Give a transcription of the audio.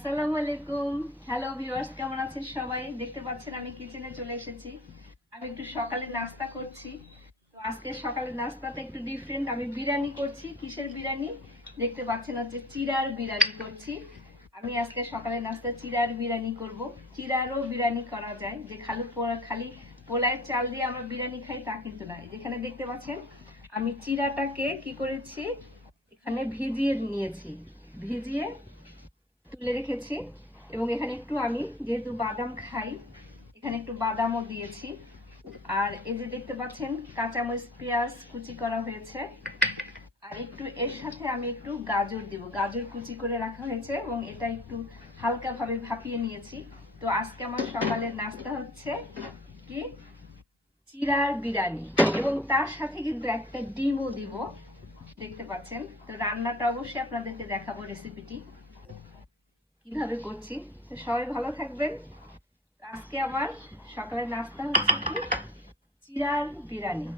আসসালামু আলাইকুম। Hello viewers, কেমন আছেন সবাই? দেখতে পাচ্ছেন আমি কিচেনে চলে এসেছি। আমি একটু সকালে নাস্তা করছি। তো আজকে সকালে নাস্তাটা একটু ডিফারেন্ট। আমি বিরিয়ানি করছি। কিসের বিরিয়ানি? দেখতে পাচ্ছেন হচ্ছে চিড়ার বিরিয়ানি করছি। আমি আজকে সকালে নাস্তা চিড়ার বিরিয়ানি করব। চিড়ারও বিরিয়ানি করা যায়, যে খালি পোলায়ের চাল দিয়ে আমরা বিরিয়ানি খাই তা কিন্তু না। যেখানে দেখতে পাচ্ছেন আমি চিড়াটাকে কি করেছি, এখানে ভিজিয়ে নিয়েছি, ভিজিয়ে তুলে রেখেছি। এবং এখানে একটু আমি যেহেতু বাদাম খাই, এখানে একটু বাদামও দিয়েছি। আর এই যে দেখতে পাচ্ছেন কাঁচামরিচ পেঁয়াজ কুচি করা হয়েছে। আর একটু এর সাথে আমি একটু গাজর দিব, গাজর কুচি করে রাখা হয়েছে এবং এটা একটু হালকাভাবে ভাপিয়ে নিয়েছি। তো আজকে আমার সকালের নাস্তা হচ্ছে কি চিড়ার বিরিয়ানি, এবং তার সাথে কিন্তু একটা ডিমও দিব। দেখতে পাচ্ছেন। তো রান্নাটা অবশ্যই আপনাদেরকে দেখাবো, রেসিপিটি কিভাবে করছি। তো সবাই ভালো থাকবেন। আজকে আমার সকালের নাস্তা হচ্ছে কি চিড়ার বিরিয়ানি।